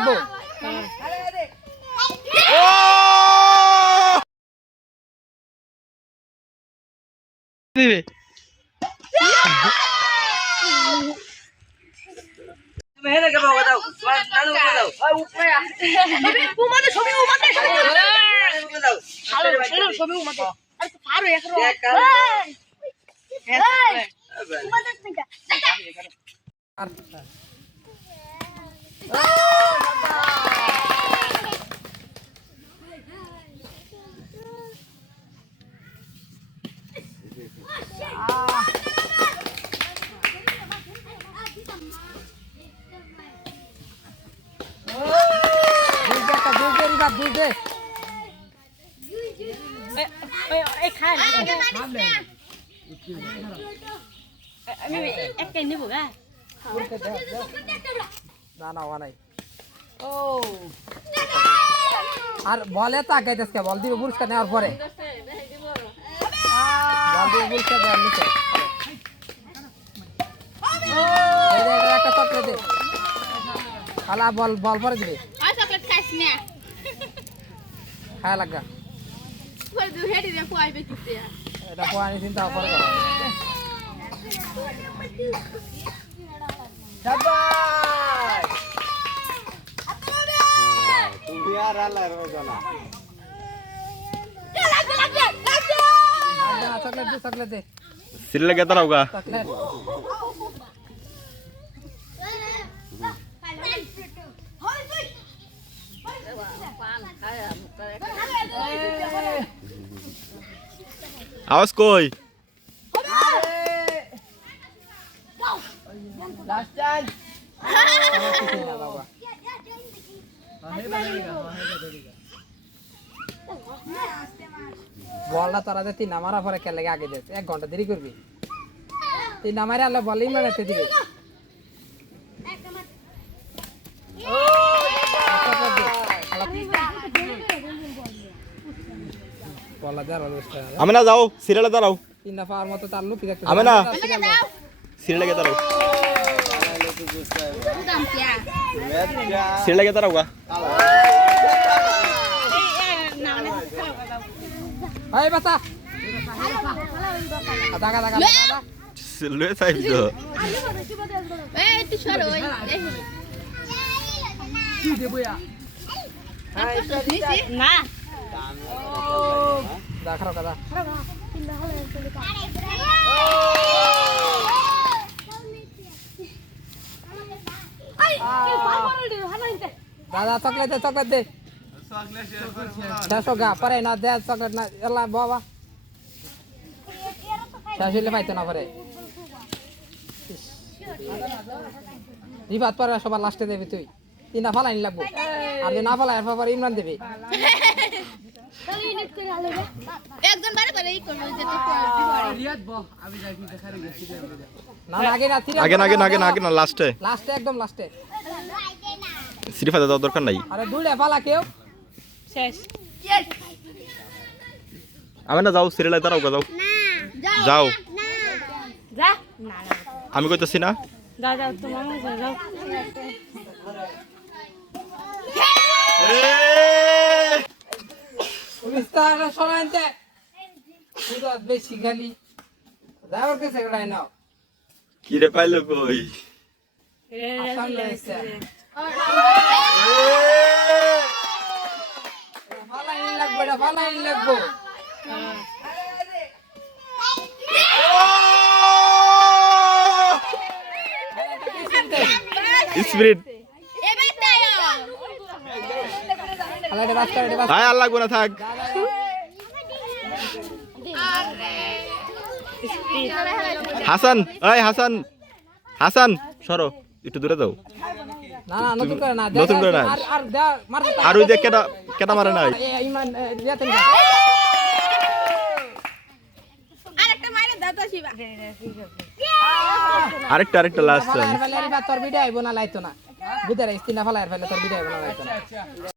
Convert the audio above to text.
লাগবো দিবে মেহেরে কে বাবা দাও নানু কে দাও ওই উপরে ছবি উমাতে ছবি উমাতে দাও ছবি উমাতে আরে পারো একরো উমাতে থেকে আর দুধ দে এই খায় আমি একটাই নেব গা না না নাই ও আর বলে তাকাইতেছ কে বল দিবে পুরস্কার নেওয়ার পরে বল দিবে পুরস্কার দেওয়ার নিচে একটা চকলেট দে খালা বল বল পরে দিবে আর চকলেট খাইছ না খায় লাগা পরে দু হেডি রে ফুয়াইবে কিতে এটা পানি চিন্তা করে করো শাবাশ তুমি আর আল্লাহ রোজানা চকলেট দে সিরিয়াল কে তারা হোগা চকলেট আওয়াজ কই লাস্ট টাইম বলটা তোরা যে 3 মারা পরে কে লাগে আগে দে 1 ঘন্টা দেরি করবি 3 মারে আলে বলই মারতে দিবি বলা দে আর আমি না যাও সিরিয়ালে দাঁড়াও 3 পাওয়ার মতো তার লুপি দেখতে আমি না সিরিয়ালে কে দাঁড়াও দাম কিয়া সিরিয়ালে কে দাঁড়াও গা এই বাতা আদা আদা আদা লয়ে চাইছো এই তুই সর ওই কি দেব ইয়া না দেখাও কাদা দাদা চকলেট দে শেষ গা পরে না দে চকলেট না এলা বাবা শেষ হইলে পাইতো না পরে রিবাত পরে সবার লাস্টে দেবে তুই 3টা ফালাই লাগবো আর যদি না ফালাই এরপর পরে ইমরান দেবে একজন বারে বারে ই করবে যেতে না আগে না আগে না লাস্টে একদম লাস্টে সিরিফা দাও দরকার নাই আরে দুইটা ফালা কেউ শেষ আমি না যাও সিরিয়ালে দাঁড়াও গা যাও যাও যা না না আমি কইতাছি না যাও যাও তোমার যাও মিস্টার সোনান্তে তুই বেশি খালি যাওয়ার কাছে গড়াই নাও কি রে পাইলো কই সামনে এসে ফালাই লাগবো স্পিরিট এবার তাইও আলাদা রাস্তা ভাই আর লাগবো না থাক হাসান এই হাসান সরো একটু দূরে যাও না না নতুন করে না নতুন করে না আর মারতে আর ওই যে কেটা মারে নাই ইমান ইয়াতে আরেকটা মাইরে দাও তো শিবা আরেকটা লাস্ট তোর ভিডিও আইবো না লাইতো না ভিতরে ইস্তিনা ফালাইর ফেলে তোর ভিডিও আইবো না লাইতো না